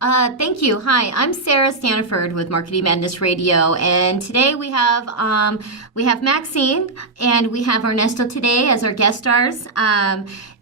Thank you. Hi, I'm Sarah Staniford with Marketing Madness Radio, and today we have Maxine and we have Ernesto today as our guest stars.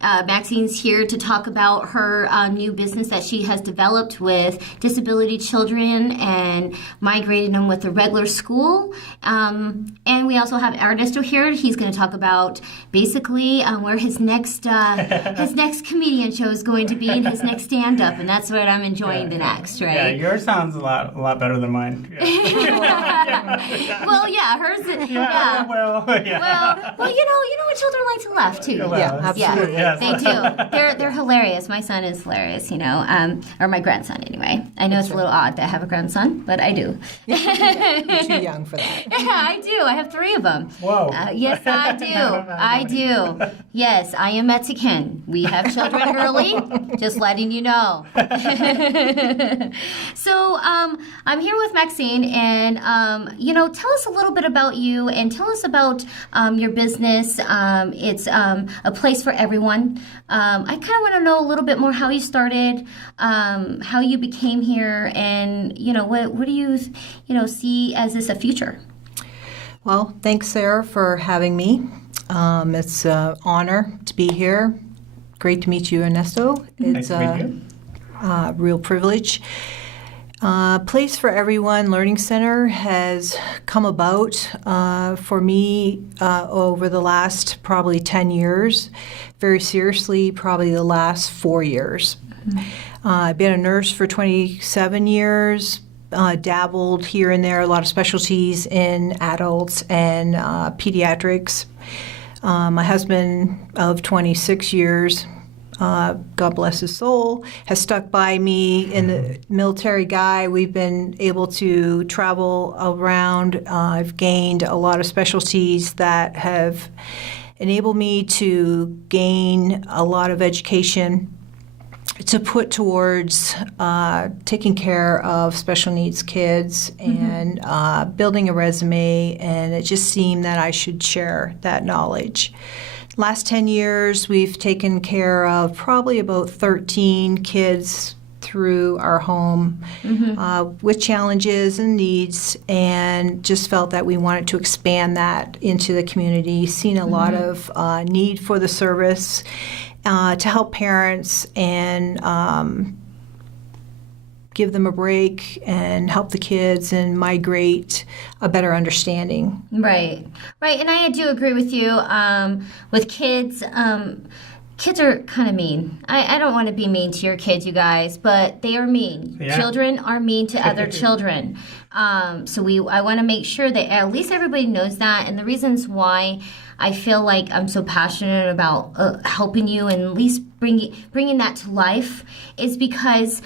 Maxine's here to talk about her new business that she has developed with disability children and migrating them with the regular school. And we also have Ernesto here. He's going to talk about basically where his next comedian show is going to be and his next stand-up, and that's what I'm enjoying the next, right? Yeah, yours sounds a lot better than mine. Yeah. Well, yeah, hers. Yeah. Well, you know what children like to laugh too. Well, Yeah, absolutely. Yeah, they do. They're hilarious. My son is hilarious, or my grandson anyway. I know it's a little odd that I have a grandson, but I do. You're too young for that. Yeah, I do. I have 3 of them. Whoa. Yes, I do. I do. Yes, I am Mexican. We have children early. Just letting you know. So I'm here with Maxine, and tell us a little bit about you, and tell us about your business. It's a place for everyone. I kind of want to know a little bit more how you started, how you became here, and what do you see as this a future? Well, thanks, Sarah, for having me. It's an honor to be here. Great to meet you, Ernesto. Nice It's to meet you. a real privilege. Place for Everyone Learning Center has come about for me over the last probably 10 years. Very seriously, probably the last 4 years. I've been a nurse for 27 years. Dabbled here and there, a lot of specialties in adults and pediatrics. My husband of 26 years, God bless his soul, has stuck by me. In the military guy, we've been able to travel around. I've gained a lot of specialties that have enabled me to gain a lot of education to put towards taking care of special needs kids and building a resume, and it just seemed that I should share that knowledge. Last 10 years, we've taken care of probably about 13 kids through our home with challenges and needs, and just felt that we wanted to expand that into the community, seen a lot of need for the service to help parents and give them a break and help the kids and migrate a better understanding. Right. And I do agree with you. With kids, kids are kind of mean. I don't want to be mean to your kids, you guys, but they are mean. Yeah. Children are mean to other children. So I want to make sure that at least everybody knows that. And the reasons why I feel like I'm so passionate about helping you and at least bringing that to life is because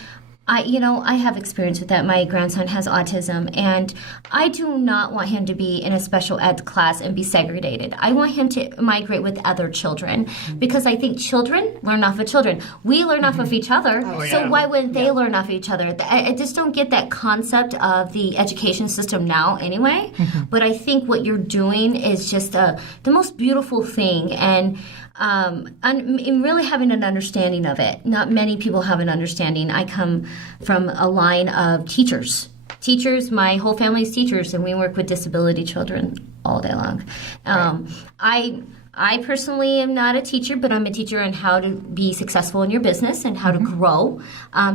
I have experience with that. My grandson has autism, and I do not want him to be in a special ed class and be segregated. I want him to migrate with other children because I think children learn off of children. We learn off of each other, so why wouldn't they learn off each other? I just don't get that concept of the education system now anyway, but I think what you're doing is just the most beautiful thing, and really having an understanding of it. Not many people have an understanding. I come from a line of teachers. My whole family's teachers, and we work with disability children all day long. I personally am not a teacher, but I'm a teacher on how to be successful in your business and how to grow.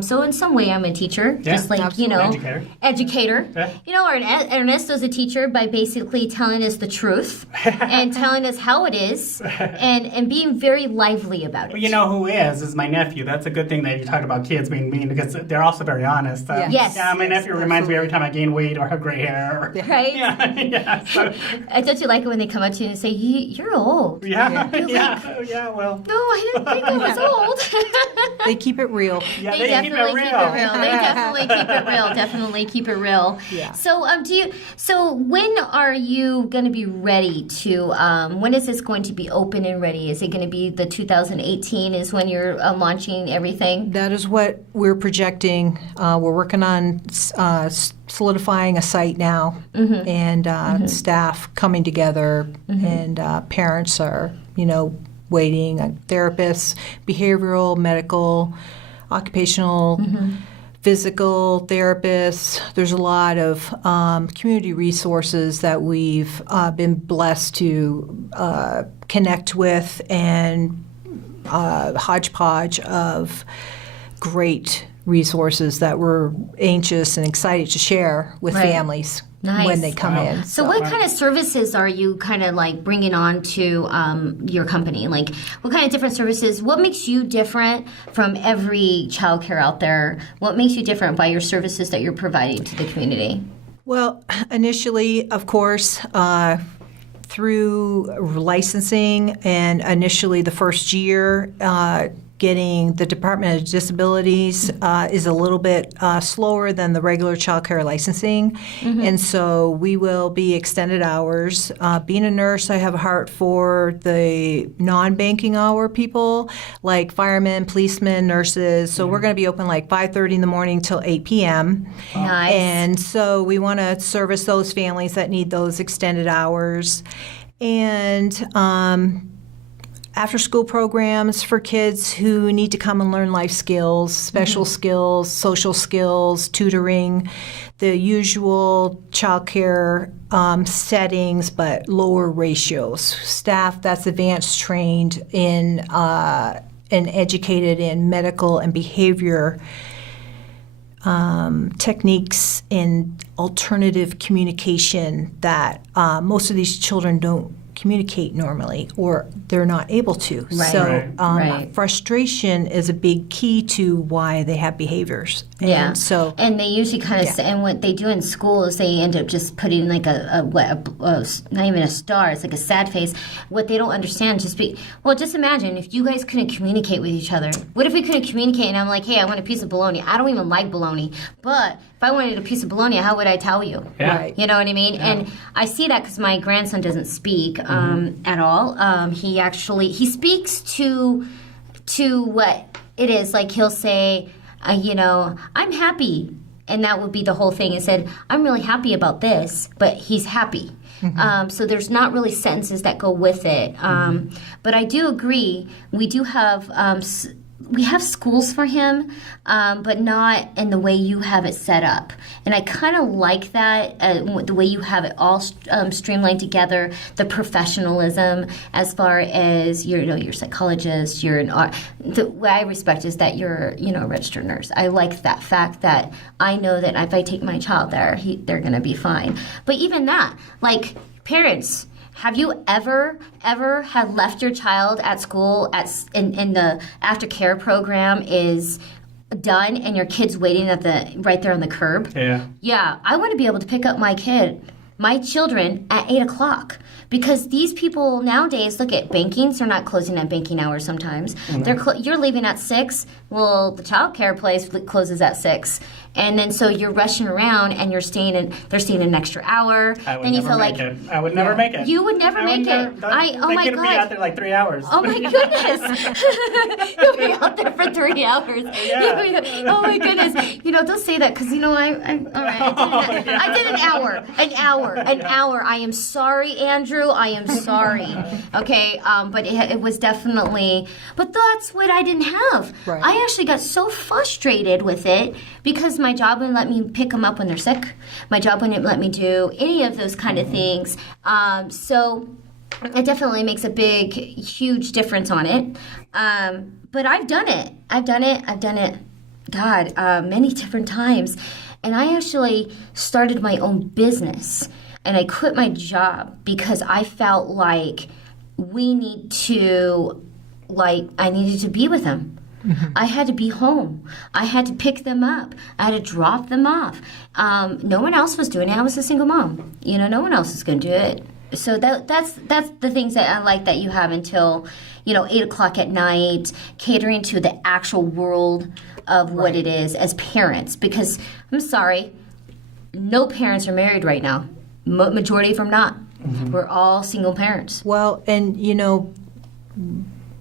So in some way, I'm a teacher, just like, educator. Yeah. Ernesto's a teacher by basically telling us the truth and telling us how it is and being very lively about it. Well, you know who is my nephew. That's a good thing that you talk about kids being mean, because they're also very honest. Yes. Yeah, my nephew reminds me every time I gain weight or have gray hair. Right? Yeah. So, Don't you like it when they come up to you and say, you're old? yeah. Well. No, I didn't think I was old. They keep it real. Yeah, They definitely keep it real. They definitely keep it real. Definitely keep it real. Yeah. So, So, when are you going to be ready to? When is this going to be open and ready? Is it going to be the 2018? Is when you're launching everything? That is what we're projecting. We're working on solidifying a site now, and staff coming together, and parents are, waiting. Therapists, behavioral, medical, occupational physical therapists. There's a lot of community resources that we've been blessed to connect with, and hodgepodge of great resources that we're anxious and excited to share with Right. families Nice. when they come in. So what kind of services are you kind of like bringing on to your company? Like what kind of different services? What makes you different from every childcare out there? What makes you different by your services that you're providing to the community? Well, initially, of course, through licensing, and initially the first year, getting the Department of Disabilities is a little bit slower than the regular child care licensing. And so we will be extended hours. Being a nurse, I have a heart for the non-banking hour people, like firemen, policemen, nurses. So we're going to be open like 5:30 in the morning till 8 p.m. Nice. And so we want to service those families that need those extended hours. And after school programs for kids who need to come and learn life skills, special skills, social skills, tutoring, the usual childcare settings, but lower ratios. Staff that's advanced trained in and educated in medical and behavior techniques and alternative communication that most of these children don't communicate normally, or they're not able to. Right. So Right. frustration is a big key to why they have behaviors. And Yeah. so And they usually kind of, Yeah. and what they do in school is they end up just putting like not even a star, it's like a sad face. What they don't understand, just imagine if you guys couldn't communicate with each other. What if we couldn't communicate and I'm like, hey, I want a piece of bologna. I don't even like bologna. But if I wanted a piece of bologna, how would I tell you? Yeah. Right. You know what I mean? And I see that because my grandson doesn't speak at all. He speaks to what it is. Like he'll say, I'm happy. And that would be the whole thing. He said, I'm really happy about this, but he's happy. So there's not really sentences that go with it. But I do agree. We do have we have schools for him, but not in the way you have it set up. And I kind of like that, the way you have it all streamlined together, the professionalism as far as your psychologist, you're an art. The way I respect is that you're a registered nurse. I like that fact that I know that if I take my child there, they're going to be fine. But even that, like parents, have you ever had left your child at school in the aftercare program is done and your kid's waiting right there on the curb? Yeah. Yeah, I want to be able to pick up my children at 8 o'clock. Because these people nowadays, look at bankings, they're not closing at banking hours sometimes. You're leaving at 6. Well, the child care place closes at 6. And then so you're rushing around and they're staying an extra hour. I would then you never feel make like it. I would never make it. You would never make it. Oh They my could be out God. there like 3 hours. Oh my goodness. You'll be out there for 3 hours. Yeah. Oh my goodness. Don't say that because all right. I did an hour. I am sorry, Andrew. I am sorry. Okay. But it was definitely, but that's what I didn't have. Right. I actually got so frustrated with it because my job wouldn't let me pick them up when they're sick. My job wouldn't let me do any of those kind of things. So it definitely makes a big, huge difference on it. But I've done it. God, many different times. And I actually started my own business. And I quit my job because I felt like I needed to be with them. I had to be home. I had to pick them up. I had to drop them off. No one else was doing it. I was a single mom. No one else is going to do it. So that's the things that I like that you have until 8 o'clock at night, catering to the actual world of what it is as parents. Because I'm sorry, no parents are married right now. Majority of them not. We're all single parents. well, and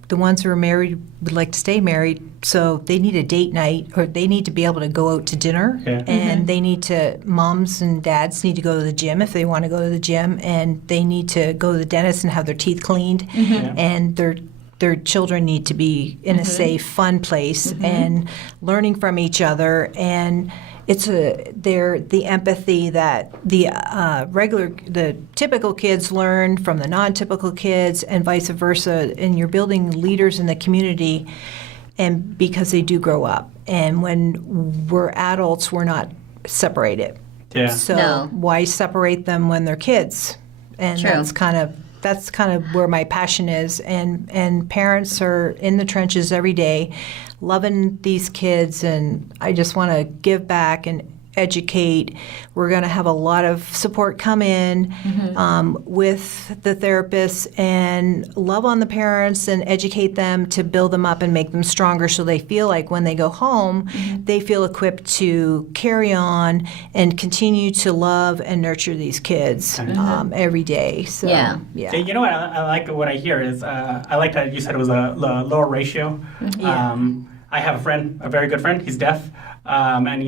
the ones who are married would like to stay married, so they need a date night, or they need to be able to go out to dinner, Yeah. and they need to, moms and dads need to go to the gym if they want to go to the gym, and they need to go to the dentist and have their teeth cleaned, and their their children need to be in a safe, fun place and learning from each other. And it's the empathy that the typical kids learn from the non-typical kids, and vice versa. And you're building leaders in the community, and because they do grow up. And when we're adults, we're not separated. Yeah. So No. why separate them when they're kids? And True. that's kind of where my passion is. And parents are in the trenches every day, loving these kids, and I just want to give back and educate. We're going to have a lot of support come in with the therapists, and love on the parents and educate them to build them up and make them stronger, so they feel like when they go home, they feel equipped to carry on and continue to love and nurture these kids every day. So, Yeah. Yeah, you know what I like what I hear is I like that you said it was a lower ratio. I have a friend, a very good friend. He's deaf. And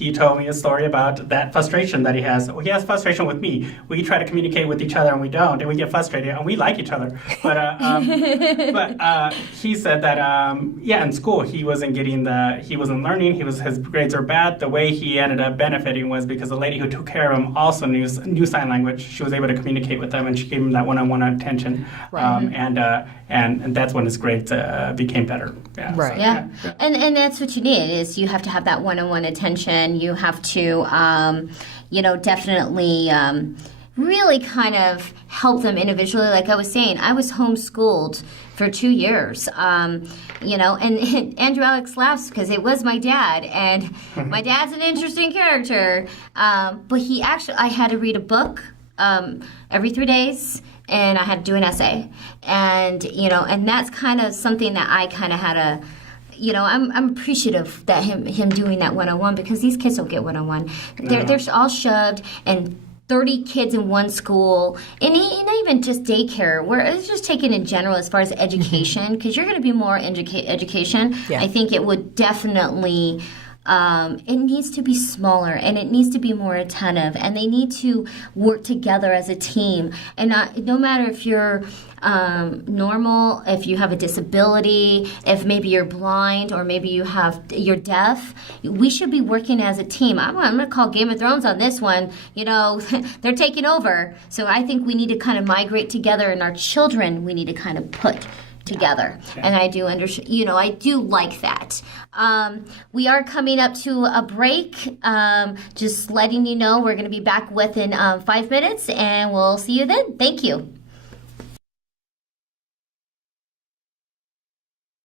he told me a story about that frustration that he has. Well, he has frustration with me. We try to communicate with each other and we don't, and we get frustrated, and we like each other. But he said that in school he wasn't learning. His grades are bad. The way he ended up benefiting was because the lady who took care of him also knew sign language. She was able to communicate with him, and she gave him that one-on-one attention. And that's when his grades became better. Yeah, Right. So, Yeah. And that's what you need, is you have to have that one-on-one attention. You have to, definitely really kind of help them individually. Like I was saying, I was homeschooled for 2 years, and Andrew Alex laughs because it was my dad, and my dad's an interesting character, but I had to read a book every 3 days, and I had to do an essay, and and that's kind of something that I kind of had to. I'm appreciative that him doing that one-on-one, because these kids don't get one-on-one. They're all shoved, and 30 kids in one school, and not even just daycare, where it's just taken in general as far as education, because you're going to be more education. Yeah. I think it would definitely... it needs to be smaller, and it needs to be more attentive, and they need to work together as a team. And no matter if you're normal, if you have a disability, if maybe you're blind, or maybe you're deaf, we should be working as a team. I'm going to call Game of Thrones on this one. They're taking over. So I think we need to kind of migrate together, and our children we need to kind of put together. Yeah. And I do understand, I do like that. We are coming up to a break. Just letting you know, we're going to be back within 5 minutes, and we'll see you then. Thank you.